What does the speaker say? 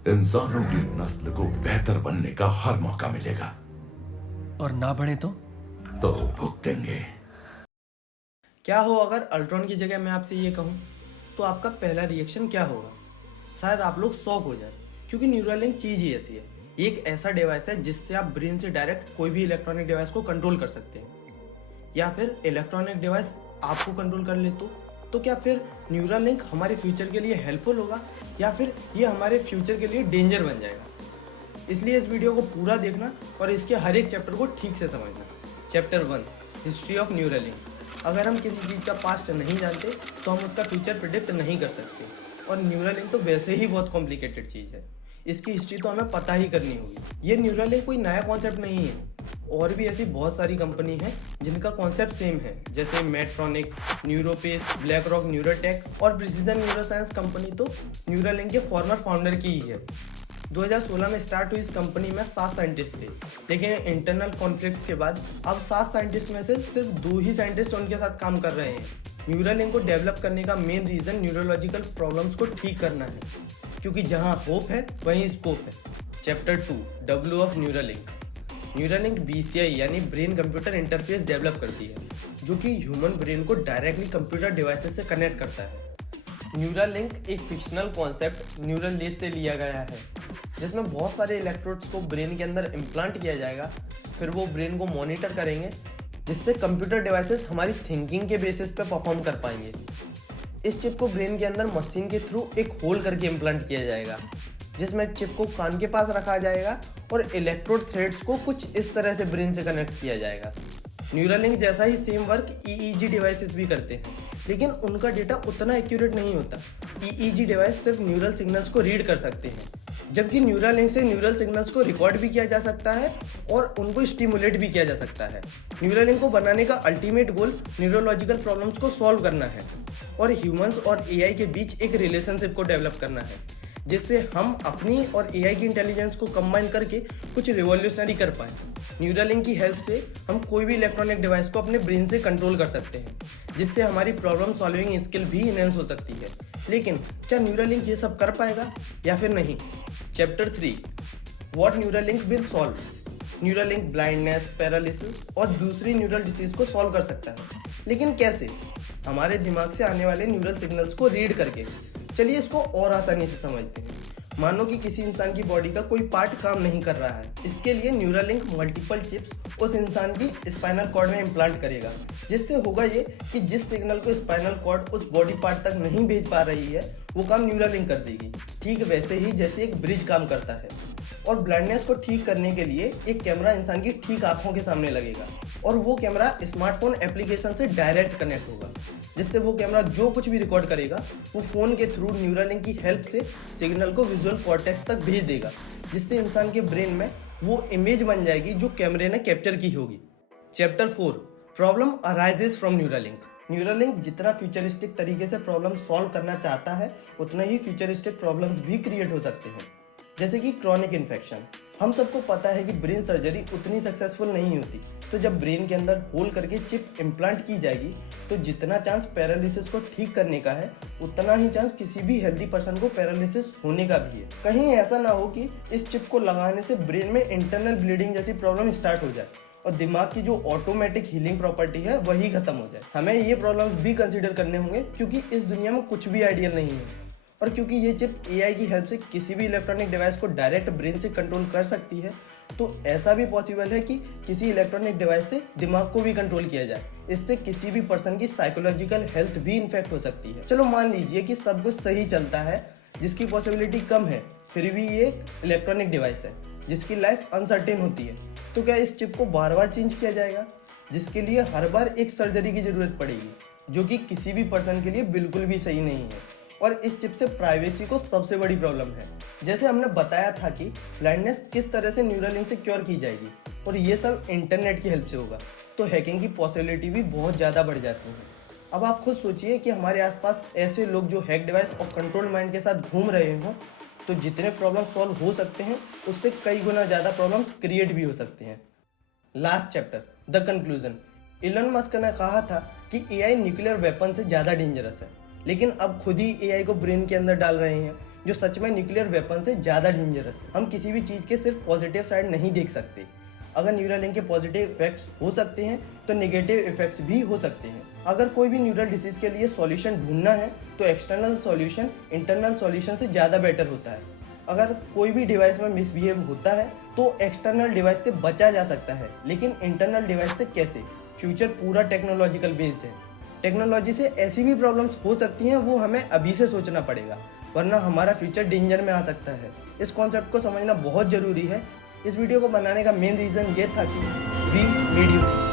इंसानों की नस्ल को बेहतर बनने का हर मौका मिलेगा। और ना बढ़े तो भुगतेंगे। क्या हो अगर अल्ट्रॉन की जगह मैं आपसे ये कहूँ तो आपका पहला रिएक्शन क्या होगा? शायद आप लोग शॉक हो जाए, क्योंकि न्यूरालिंक चीज़ ही ऐसी है। एक ऐसा डिवाइस है जिससे आप ब्रेन से डायरेक्ट कोई भी इलेक्ट्रॉनिक डिवाइस को कंट्रोल कर सकते हैं। या फिर इलेक्ट्रॉनिक डिवाइस आपको कंट्रोल कर ले तो क्या फिर न्यूरालिंक हमारे फ्यूचर के लिए हेल्पफुल होगा, या फिर ये हमारे फ्यूचर के लिए डेंजर बन जाएगा? इसलिए इस वीडियो को पूरा देखना और इसके हर एक चैप्टर को ठीक से समझना। Chapter 1, history of Neuralink. अगर हम किसी चीज़ का पास्ट नहीं जानते तो हम उसका फ्यूचर प्रिडिक्ट नहीं कर सकते, और न्यूरालिंक तो वैसे ही बहुत कॉम्प्लिकेटेड चीज़ है। इसकी हिस्ट्री तो हमें पता ही करनी होगी। ये न्यूरालिंक कोई नया कॉन्सेप्ट नहीं है, और भी ऐसी बहुत सारी कंपनी हैं जिनका कॉन्सेप्ट सेम है, जैसे मेट्रॉनिक, न्यूरोपेस, ब्लैक रॉक न्यूरोटेक और प्रिसीजन न्यूरोसाइंस कंपनी तो न्यूरालिंक के फॉर्मर फाउंडर की ही है। 2016 में स्टार्ट हुई इस कंपनी में 7 साइंटिस्ट थे, लेकिन इंटरनल कॉन्फ्लिक्ट्स के बाद अब 7 साइंटिस्ट में से सिर्फ 2 ही साइंटिस्ट उनके साथ काम कर रहे हैं। न्यूरालिंक को डेवलप करने का मेन रीज़न न्यूरोलॉजिकल प्रॉब्लम्स को ठीक करना है, क्योंकि जहाँ होप है वहीं स्कोप है। Chapter 2, W of Neuralink. Neuralink BCI यानी ब्रेन कंप्यूटर इंटरफेस डेवलप करती है, जो कि ह्यूमन ब्रेन को डायरेक्टली कंप्यूटर डिवाइसेस से कनेक्ट करता है। न्यूरालिंक एक फिक्शनल कॉन्सेप्ट न्यूरल लेस से लिया गया है, जिसमें बहुत सारे इलेक्ट्रोड्स को ब्रेन के अंदर इम्प्लांट किया जाएगा। फिर वो ब्रेन को मॉनिटर करेंगे, जिससे कंप्यूटर डिवाइसेस हमारी थिंकिंग के बेसिस पे परफॉर्म कर पाएंगे। इस चिप को ब्रेन के अंदर मशीन के थ्रू एक होल करके इम्प्लांट किया जाएगा, जिसमें चिप को कान के पास रखा जाएगा और इलेक्ट्रोड थ्रेड्स को कुछ इस तरह से ब्रेन से कनेक्ट किया जाएगा। न्यूरालिंक जैसा ही सेम वर्क EEG डिवाइसेस भी करते हैं, लेकिन उनका डेटा उतना एक्यूरेट नहीं होता। EEG डिवाइस सिर्फ न्यूरल सिग्नल्स को रीड कर सकते हैं, जबकि न्यूरालिंक से न्यूरल सिग्नल्स को रिकॉर्ड भी किया जा सकता है और उनको स्टिमुलेट भी किया जा सकता है। न्यूरालिंक को बनाने का अल्टीमेट गोल न्यूरोलॉजिकल प्रॉब्लम्स को सॉल्व करना है और ह्यूमंस और AI के बीच एक रिलेशनशिप को डेवलप करना है, जिससे हम अपनी और AI की इंटेलिजेंस को कंबाइन करके कुछ रिवॉल्यूशनरी कर पाएँ। न्यूरालिंक की हेल्प से हम कोई भी इलेक्ट्रॉनिक डिवाइस को अपने ब्रेन से कंट्रोल कर सकते हैं, जिससे हमारी प्रॉब्लम सॉल्विंग स्किल भी इनहेंस हो सकती है। लेकिन क्या न्यूरालिंक ये सब कर पाएगा या फिर नहीं? Chapter 3, what Neuralink will solve. Neuralink blindness, paralysis और दूसरी न्यूरल डिसीज को सॉल्व कर सकता है, लेकिन कैसे? हमारे दिमाग से आने वाले न्यूरल सिग्नल्स को रीड करके। चलिए इसको और आसानी से समझते हैं। मानो कि किसी इंसान की बॉडी का कोई पार्ट काम नहीं कर रहा है। इसके लिए न्यूरालिंक मल्टीपल चिप्स उस इंसान की स्पाइनल कॉर्ड में इम्प्लांट करेगा, जिससे होगा ये कि जिस सिग्नल को स्पाइनल कॉर्ड उस बॉडी पार्ट तक नहीं भेज पा रही है, वो काम न्यूरालिंक कर देगी, ठीक वैसे ही जैसे एक ब्रिज काम करता है। और ब्लाइंडनेस को ठीक करने के लिए एक कैमरा इंसान की ठीक आंखों के सामने लगेगा, और वो कैमरा स्मार्टफोन एप्लीकेशन से डायरेक्ट कनेक्ट होगा, जिससे वो कैमरा जो कुछ भी रिकॉर्ड करेगा वो फ़ोन के थ्रू न्यूरालिंक की हेल्प से सिग्नल को विजुअल कॉर्टेक्स तक भेज देगा, जिससे इंसान के ब्रेन में वो इमेज बन जाएगी जो कैमरे ने कैप्चर की होगी। Chapter 4, problem arises from Neuralink. Neuralink जितना फ्यूचरिस्टिक तरीके से प्रॉब्लम सॉल्व करना चाहता है, उतना ही फ्यूचरिस्टिक प्रॉब्लम्स भी क्रिएट हो सकते हैं, जैसे कि क्रॉनिक इन्फेक्शन। हम सबको पता है कि ब्रेन सर्जरी उतनी सक्सेसफुल नहीं होती, तो जब ब्रेन के अंदर होल करके चिप इम्प्लांट की जाएगी तो जितना चांस पैरालिसिस को ठीक करने का है, उतना ही चांस किसी भी हेल्दी पर्सन को पैरालिसिस होने का भी है। कहीं ऐसा ना हो कि इस चिप को लगाने से ब्रेन में इंटरनल ब्लीडिंग जैसी प्रॉब्लम स्टार्ट हो जाए और दिमाग की जो ऑटोमेटिक हीलिंग प्रॉपर्टी है वही खत्म हो जाए। हमें ये प्रॉब्लम्स भी कंसिडर करने होंगे, क्योंकि इस दुनिया में कुछ भी आइडियल नहीं है, और क्योंकि ये चिप AI की हेल्प से किसी भी इलेक्ट्रॉनिक डिवाइस को डायरेक्ट ब्रेन से कंट्रोल कर सकती है, तो ऐसा भी पॉसिबल है कि किसी इलेक्ट्रॉनिक डिवाइस से दिमाग को भी कंट्रोल किया जाए। इससे किसी भी पर्सन की साइकोलॉजिकल हेल्थ भी इन्फेक्ट हो सकती है। चलो मान लीजिए कि सब कुछ सही चलता है, जिसकी पॉसिबिलिटी कम है, फिर भी ये इलेक्ट्रॉनिक डिवाइस है जिसकी लाइफ अनसर्टेन होती है, तो क्या इस चिप को बार बार चेंज किया जाएगा, जिसके लिए हर बार एक सर्जरी की जरूरत पड़ेगी, जो कि किसी भी पर्सन के लिए बिल्कुल भी सही नहीं है। और इस चिप से प्राइवेसी को सबसे बड़ी प्रॉब्लम है। जैसे हमने बताया था कि ब्लाइंडनेस किस तरह से न्यूरालिंक से क्योर की जाएगी, और ये सब इंटरनेट की हेल्प से होगा, तो हैकिंग की पॉसिबिलिटी भी बहुत ज़्यादा बढ़ जाती है। अब आप खुद सोचिए कि हमारे आसपास ऐसे लोग जो हैक डिवाइस और कंट्रोल माइंड के साथ घूम रहे हों, तो जितने प्रॉब्लम सॉल्व हो सकते हैं उससे कई गुना ज़्यादा प्रॉब्लम्स क्रिएट भी हो सकते हैं। Last chapter, the conclusion. Elon Musk ने कहा था कि AI न्यूक्लियर वेपन से ज़्यादा डेंजरस है, लेकिन अब खुद ही AI को ब्रेन के अंदर डाल रहे हैं, जो सच में न्यूक्लियर वेपन से ज़्यादा डेंजरस है। हम किसी भी चीज़ के सिर्फ पॉजिटिव साइड नहीं देख सकते। अगर न्यूरल लिंक के पॉजिटिव इफेक्ट्स हो सकते हैं तो नेगेटिव इफेक्ट्स भी हो सकते हैं। अगर कोई भी न्यूरल डिसीज के लिए सॉल्यूशन ढूंढना है तो एक्सटर्नल सॉल्यूशन इंटरनल सॉल्यूशन से ज़्यादा बेटर होता है। अगर कोई भी डिवाइस में मिसबिहेव होता है तो एक्सटर्नल डिवाइस से बचा जा सकता है, लेकिन इंटरनल डिवाइस से कैसे? फ्यूचर पूरा टेक्नोलॉजिकल बेस्ड है। टेक्नोलॉजी से ऐसी भी प्रॉब्लम्स हो सकती हैं, वो हमें अभी से सोचना पड़ेगा, वरना हमारा फ्यूचर डेंजर में आ सकता है। इस कॉन्सेप्ट को समझना बहुत ज़रूरी है। इस वीडियो को बनाने का मेन रीज़न ये था कि वी नीड यू।